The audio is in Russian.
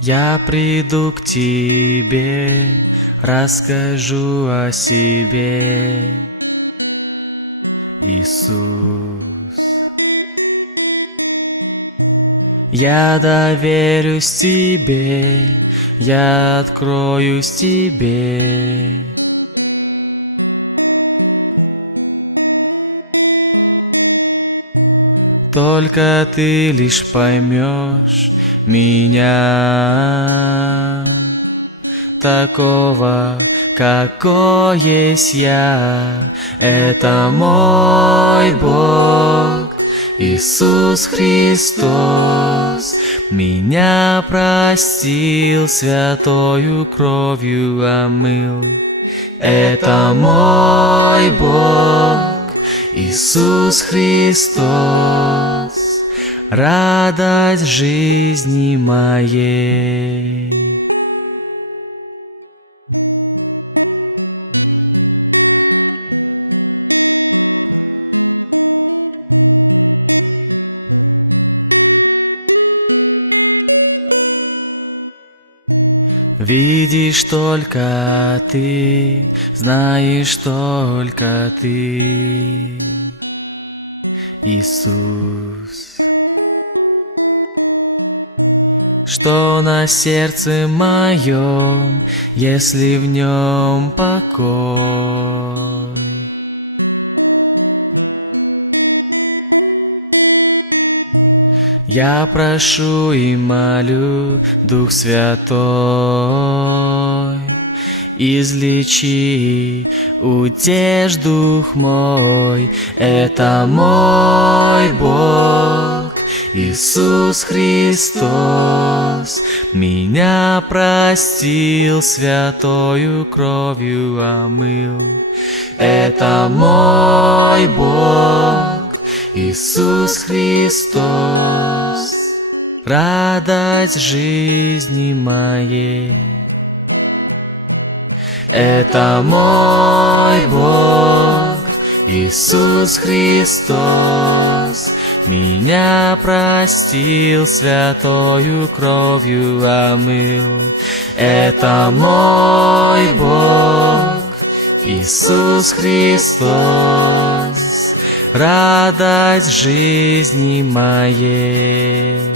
Я приду к тебе, расскажу о себе, Иисус. Я доверюсь тебе, я откроюсь тебе. Только ты лишь поймешь меня, такого, какой есть я. Это мой Бог, Иисус Христос, меня простил, святою кровью омыл. Это мой Бог, Иисус Христос, радость жизни моей. Видишь только ты, знаешь только ты, Иисус. Что на сердце моем, если в нем покой? Я прошу и молю, Дух Святой, излечи, утешь дух мой. Это мой Бог, Иисус Христос, меня простил, святою кровью омыл. Это мой Бог, Иисус Христос, радость жизни моей. Это мой Бог, Иисус Христос, меня простил, святою кровью омыл. Это мой Бог, Иисус Христос, радость жизни моей.